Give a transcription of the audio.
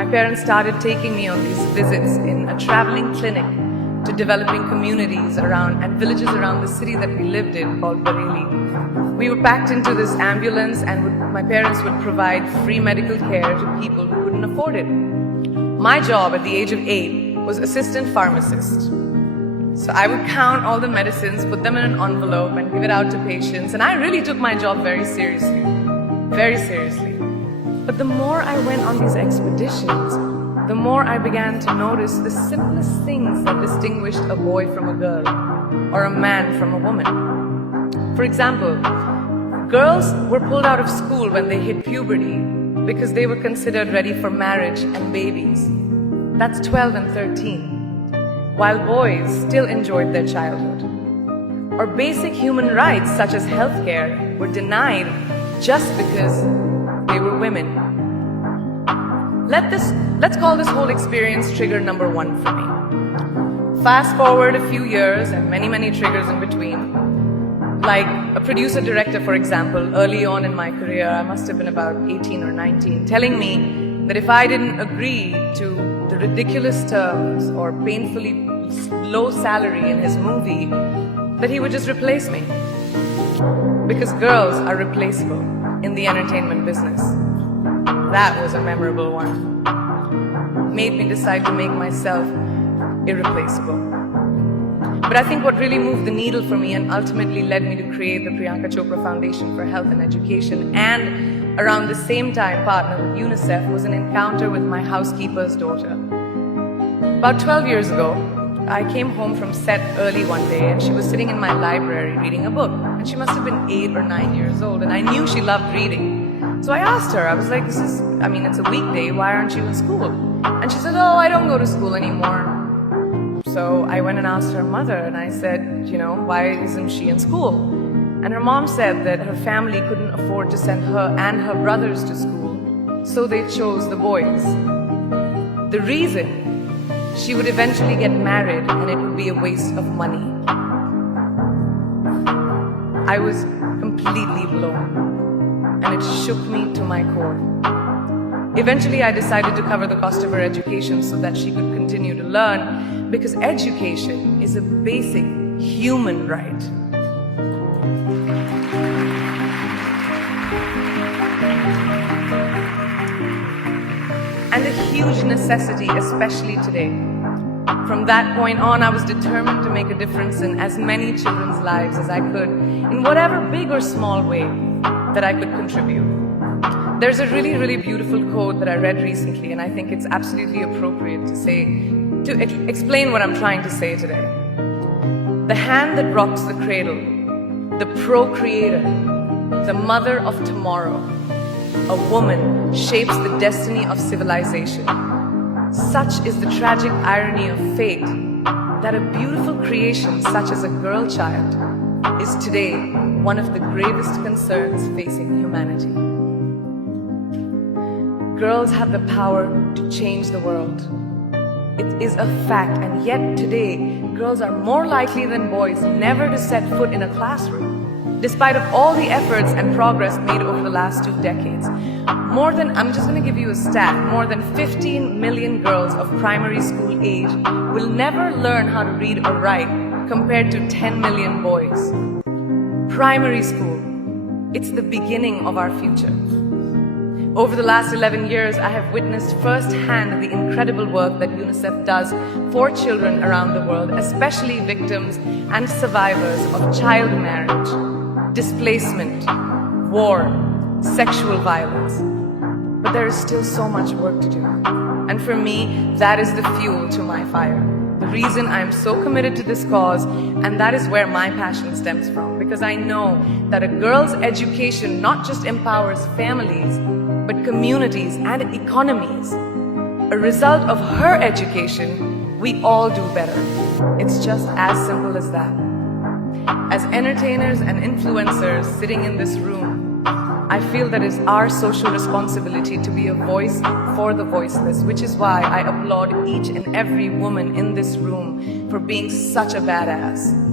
my parents started taking me on these visits in a traveling clinic to developing communities around and villages around the city that we lived in called Bareilly. We were packed into this ambulance and my parents would provide free medical care to people who couldn't afford it. My job at the age of 8 was assistant pharmacist. So I would count all the medicines, put them in an envelope and give it out to patients, and I really took my job very seriously. Very seriously. But the more I went on these expeditions, the more I began to notice the simplest things that distinguished a boy from a girl, or a man from a woman. For example, girls were pulled out of school when they hit puberty because they were considered ready for marriage and babies. That's 12 and 13, while boys still enjoyed their childhood. Or basic human rights such as healthcare were denied just because they were women. Let's call this whole experience trigger number 1 for me. Fast forward a few years and many triggers in between. Like a producer-director, for example, early on in my career, I must have been about 18 or 19, telling me that if I didn't agree to the ridiculous terms or painfully low salary in his movie, that he would just replace me. Because girls are replaceable in the entertainment business. That was a memorable one. Made me decide to make myself irreplaceable. But I think what really moved the needle for me and ultimately led me to create the Priyanka Chopra Foundation for Health and Education, and around the same time partner with UNICEF, was an encounter with my housekeeper's daughter. About 12 years ago, I came home from set early one day and she was sitting in my library reading a book. And she must have been 8 or 9 years old, and I knew she loved reading. So I asked her, I was like, it's a weekday, why aren't you in school? And she said, oh, I don't go to school anymore. So I went and asked her mother and I said, why isn't she in school? And her mom said that her family couldn't afford to send her and her brothers to school, so they chose the boys. The reason? She would eventually get married and it would be a waste of money. I was completely blown. And it shook me to my core. Eventually, I decided to cover the cost of her education so that she could continue to learn, because education is a basic human right. And a huge necessity, especially today. From that point on, I was determined to make a difference in as many children's lives as I could, in whatever big or small way that I could contribute. There's a really beautiful quote that I read recently, and I think it's absolutely appropriate to explain what I'm trying to say today. The hand that rocks the cradle, the procreator, the mother of tomorrow, a woman shapes the destiny of civilization. Such is the tragic irony of fate that a beautiful creation such as a girl child is today one of the gravest concerns facing humanity. Girls have the power to change the world. It is a fact, and yet today, girls are more likely than boys never to set foot in a classroom, despite of all the efforts and progress made over the last 2 decades. I'm just going to give you a stat, more than 15 million girls of primary school age will never learn how to read or write compared to 10 million boys. Primary school, it's the beginning of our future. Over the last 11 years, I have witnessed firsthand the incredible work that UNICEF does for children around the world, especially victims and survivors of child marriage, displacement, war, sexual violence. But there is still so much work to do. And for me, that is the fuel to my fire. The reason I am so committed to this cause, and that is where my passion stems from, because I know that a girl's education not just empowers families, but communities and economies. A result of her education, we all do better. It's just as simple as that. As entertainers and influencers sitting in this room, I feel that it's our social responsibility to be a voice for the voiceless, which is why I applaud each and every woman in this room for being such a badass.